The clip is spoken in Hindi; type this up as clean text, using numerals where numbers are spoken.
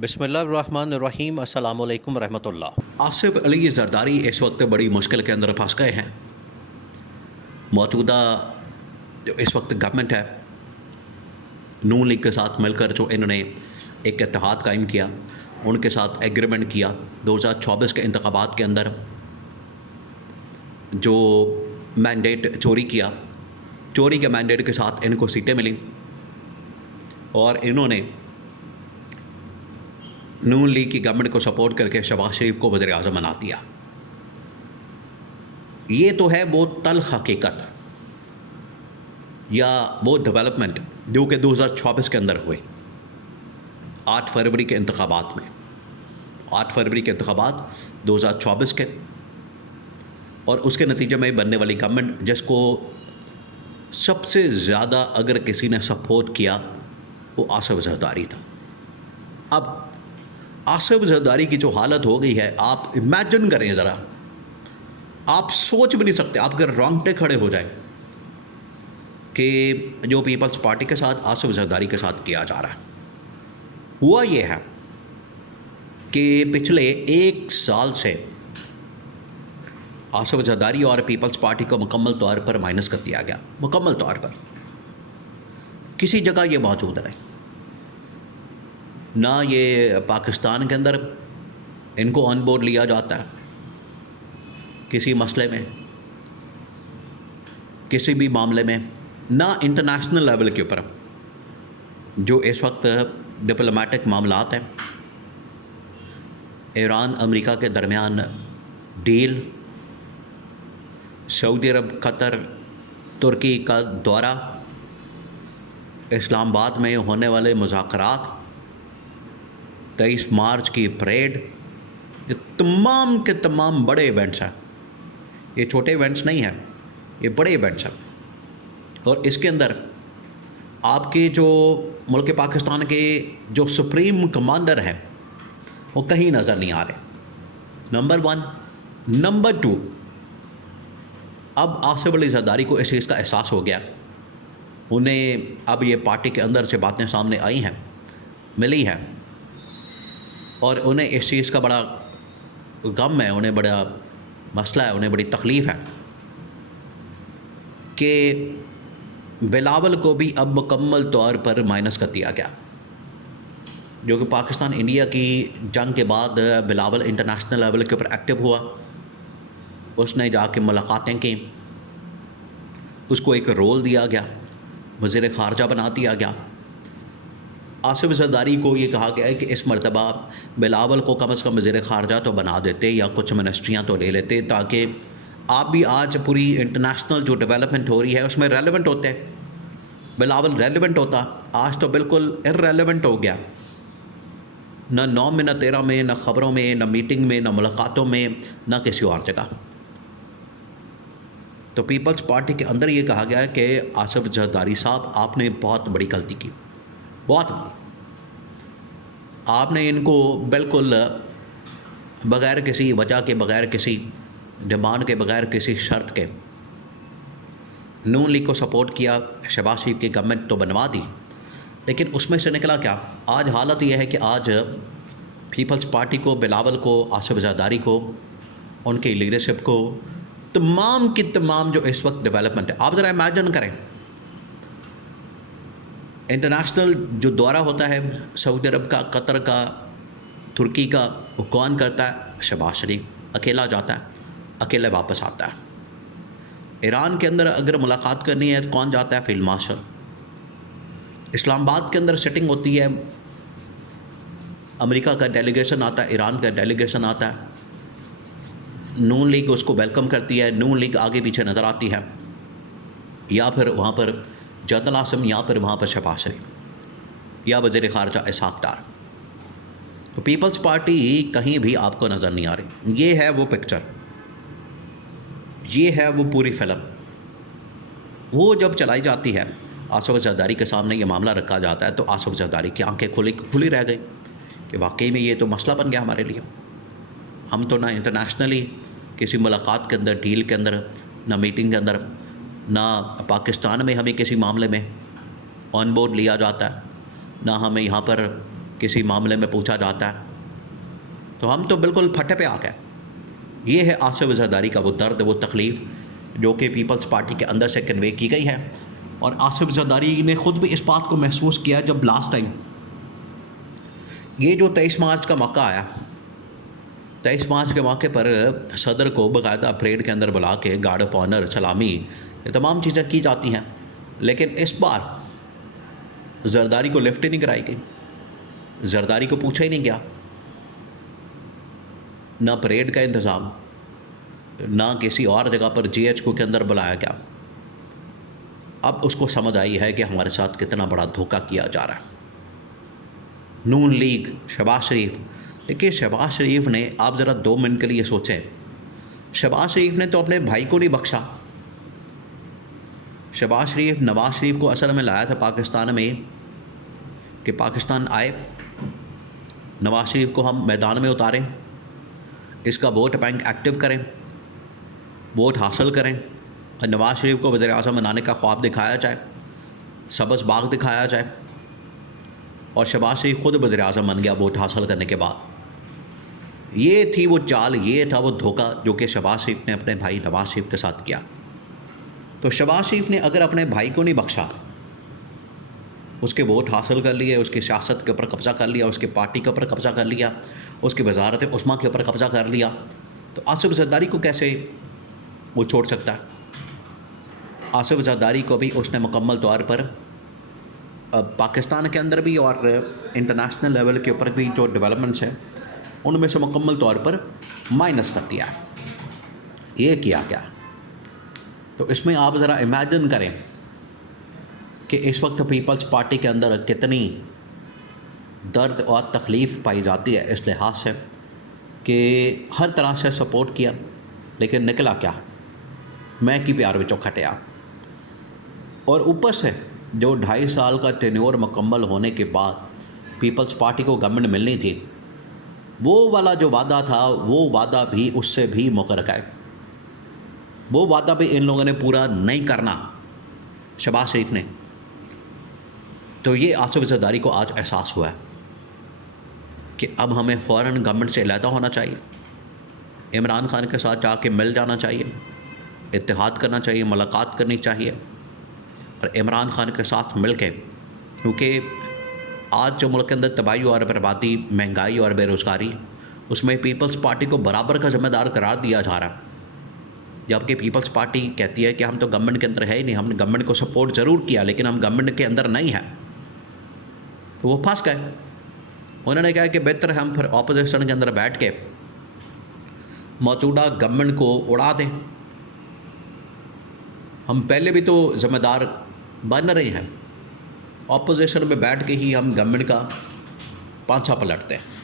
बिस्मिल्लाहिर्रहमानिर्रहीम अस्सलामु अलैकुम रहमतुल्लाह। आसिफ अली जरदारी इस वक्त बड़ी मुश्किल के अंदर फंस गए हैं। मौजूदा जो इस वक्त गवर्नमेंट है, नून लीग के साथ मिलकर जो इन्होंने एक इत्तेहाद कायम किया, उनके साथ एग्रीमेंट किया 2024 के इंतखाबात के अंदर जो मैंडेट चोरी किया, चोरी के मैंडेट के साथ इनको सीटें मिली और इन्होंने नून लीग की गवर्नमेंट को सपोर्ट करके शहबाज शरीफ को वज़ीर आज़म बना दिया। ये तो है वो तल्ख़ हकीकत या वो डेवलपमेंट जो कि 2024 के अंदर हुए। 8 फरवरी के इंतखाबात में, 8 फरवरी के इंतखाबात 2024 के, और उसके नतीजे में बनने वाली गवर्नमेंट जिसको सबसे ज़्यादा अगर किसी ने सपोर्ट किया वो आसिफ जरदारी था। अब आसिफ जरदारी की जो हालत हो गई है, आप इमेजिन करें ज़रा, आप सोच भी नहीं सकते, आपके रोंगटे खड़े हो जाए कि जो पीपल्स पार्टी के साथ आसिफ जरदारी के साथ किया जा रहा है। हुआ ये है कि पिछले 1 साल से आसिफ जरदारी और पीपल्स पार्टी को मुकम्मल तौर पर माइनस कर दिया गया। मुकम्मल तौर पर किसी जगह ये मौजूद नहीं, ना ये पाकिस्तान के अंदर इनको ऑन बोर्ड लिया जाता है किसी मसले में, किसी भी मामले में, ना इंटरनेशनल लेवल के ऊपर जो इस वक्त डिप्लोमेटिक मामलात हैं, ईरान अमेरिका के दरमियान डील, सऊदी अरब, कतर, तुर्की का दौरा, इस्लामाबाद में होने वाले मुज़ाकरात, 23 मार्च की परेड, ये तमाम के तमाम बड़े इवेंट्स हैं। ये छोटे इवेंट्स नहीं हैं, ये बड़े इवेंट्स हैं। और इसके अंदर आपके जो मुल्क पाकिस्तान के जो सुप्रीम कमांडर हैं वो कहीं नज़र नहीं आ रहे, नंबर 1। नंबर 2, अब आसिफ अली जरदारी को इस चीज़ का एहसास हो गया, उन्हें अब ये पार्टी के अंदर से बातें सामने आई हैं, मिली हैं, और उन्हें इस चीज़ का बड़ा गम है, उन्हें बड़ा मसला है, उन्हें बड़ी तकलीफ़ है कि बिलावल को भी अब मुकम्मल तौर पर माइनस कर दिया गया। जो कि पाकिस्तान इंडिया की जंग के बाद बिलावल इंटरनेशनल लेवल के ऊपर एक्टिव हुआ, उसने जाके मुलाकातें की, उसको एक रोल दिया गया, वज़ीर ख़ारजा बना दिया गया। आसिफ जरदारी को ये कहा गया है कि इस मरतबा बिलावल को कम से कम वज़ीर ख़ारजा तो बना देते या कुछ मिनिस्ट्रियाँ तो ले लेते, ताकि आप भी आज पूरी इंटरनेशनल जो डेवलपमेंट हो रही है उसमें रेलेवेंट होते। बिलावल रेलेवेंट होता, आज तो बिल्कुल इर्रेलेवेंट हो गया, न 9 में, न 13 में, न ख़बरों में, न मीटिंग में, न मुलाकातों में, न किसी और जगह। तो पीपल्स पार्टी के अंदर ये कहा गया है कि आसिफ जरदारी साहब, आपने बहुत बड़ी गलती की, बहुत बड़ी। आपने इनको बिल्कुल बग़ैर किसी वजह के, बग़ैर किसी डिमांड के, बग़ैर किसी शर्त के नून लीग को सपोर्ट किया, शहबाज शरीफ की गवर्नमेंट तो बनवा दी, लेकिन उसमें से निकला क्या? आज हालत यह है कि आज पीपल्स पार्टी को, बिलावल को, आसिफ जरदारी को, उनकी लीडरशिप को, तमाम की तमाम जो इस वक्त डेवलपमेंट है, आप ज़रा इमेजिन करें, इंटरनेशनल जो दौरा होता है सऊदी अरब का, कतर का, तुर्की का, वो कौन करता है? शहबाज शरीफ अकेला जाता है, अकेले वापस आता है। ईरान के अंदर अगर मुलाकात करनी है तो कौन जाता है? Field marshal. इस्लामाबाद के अंदर सेटिंग होती है, अमेरिका का डेलीगेशन आता है, ईरान का डेलीगेशन आता है, नून लीग उसको वेलकम करती है, नून लीग आगे पीछे नज़र आती है, या फिर वहाँ पर जनरल आसिम, या फिर वहाँ पर शहबाज शरीफ, या वज़ीर ख़ारजा इसहाक़ डार। तो पीपल्स पार्टी कहीं भी आपको नज़र नहीं आ रही। ये है वो पिक्चर, ये है वो पूरी फिल्म। वो जब चलाई जाती है, आसिफ जरदारी के सामने ये मामला रखा जाता है, तो आसिफ जरदारी की आंखें खुली रह गई कि वाकई में ये तो मसला बन गया हमारे लिए। हम तो ना इंटरनेशनली किसी मुलाकात के अंदर, डील के अंदर, ना मीटिंग के अंदर, ना पाकिस्तान में हमें किसी मामले में ऑन बोर्ड लिया जाता है, ना हमें यहाँ पर किसी मामले में पूछा जाता है, तो हम तो बिल्कुल फटे पे आ गए। ये है आसिफ जरदारी का वो दर्द, वो तकलीफ़ जो कि पीपल्स पार्टी के अंदर से कन्वे की गई है। और आसिफ जरदारी ने ख़ुद भी इस बात को महसूस किया जब लास्ट टाइम ये जो 23 मार्च का मौका आया, 23 मार्च के मौके पर सदर को बाकायदा परेड के अंदर बुला के गार्ड ऑफ ऑनर, सलामी, ये तमाम चीज़ें की जाती हैं, लेकिन इस बार जरदारी को लिफ्ट ही नहीं कराई गई, जरदारी को पूछा ही नहीं गया, ना परेड का इंतज़ाम, ना किसी और जगह पर GHQ के अंदर बुलाया गया। अब उसको समझ आई है कि हमारे साथ कितना बड़ा धोखा किया जा रहा है। नून लीग, शहबाज शरीफ, देखिए शहबाज शरीफ ने, आप ज़रा 2 मिनट के लिए सोचें, शहबाज शरीफ ने तो अपने भाई को नहीं बख्शा। शहबाज शरीफ नवाज़ शरीफ को असल में लाया था पाकिस्तान में कि पाकिस्तान आए, नवाज़ शरीफ को हम मैदान में उतारें, इसका वोट बैंक एक्टिव करें, वोट हासिल करें, और नवाज़ शरीफ को वज़ीर आज़म बनाने का ख्वाब दिखाया जाए, सब्ज़ बाग दिखाया जाए, और शहबाज शरीफ खुद वज़ीर आज़म बन गया वोट हासिल करने के बाद। ये थी वो चाल, ये था वो धोखा जो कि शहबाज शरीफ ने अपने भाई नवाज़ शरीफ के साथ किया। तो शहबाज शरीफ ने अगर अपने भाई को नहीं बख्शा, उसके वोट हासिल कर लिए, उसकी सियासत के ऊपर कब्ज़ा कर लिया, उसकी पार्टी के ऊपर कब्ज़ा कर लिया, उसकी वजारत उस्मा के ऊपर कब्ज़ा कर लिया, तो आसिफ जरदारी को कैसे वो छोड़ सकता है? आसिफ जरदारी को भी उसने मुकम्मल तौर पर पाकिस्तान के अंदर भी और इंटरनेशनल लेवल के ऊपर भी जो डेवलपमेंट्स हैं उनमें से मुकम्मल तौर पर माइनस कर दिया। ये किया गया। तो इसमें आप ज़रा इमेजिन करें कि इस वक्त पीपल्स पार्टी के अंदर कितनी दर्द और तकलीफ़ पाई जाती है, इस लिहाज से कि हर तरह से सपोर्ट किया, लेकिन निकला क्या? मैं की प्यार विचों खटिया। और ऊपर से जो 2.5 साल का टेन्योर मुकम्मल होने के बाद पीपल्स पार्टी को गवर्नमेंट मिलनी थी, वो वाला जो वादा था, वो वादा भी उससे भी मुकर गए। वो वादा भी इन लोगों ने पूरा नहीं करना, शहबाज शरीफ ने। तो ये आसिफ जरदारी को आज एहसास हुआ है कि अब हमें फ़ौरन गवर्नमेंट से अलहदा होना चाहिए, इमरान खान के साथ जाके मिल जाना चाहिए, इत्तेहाद करना चाहिए, मुलाकात करनी चाहिए, और इमरान खान के साथ मिल के, क्योंकि आज जो मुल्क के अंदर तबाही और बर्बादी, महंगाई और बेरोज़गारी, उसमें पीपल्स पार्टी को बराबर का ज़िम्मेदार करार दिया जा रहा है। जबकि पीपल्स पार्टी कहती है कि हम तो गवर्नमेंट के अंदर है ही नहीं, हमने गवर्नमेंट को सपोर्ट ज़रूर किया लेकिन हम गवर्नमेंट के अंदर नहीं हैं। तो वो फंस गए। उन्होंने कहा कि बेहतर हम फिर ऑपोजिशन के अंदर बैठ के मौजूदा गवर्नमेंट को उड़ा दें। हम पहले भी तो ज़िम्मेदार बन रहे हैं, ऑपोजिशन में बैठ के ही हम गवर्नमेंट का पांछा पलटते हैं।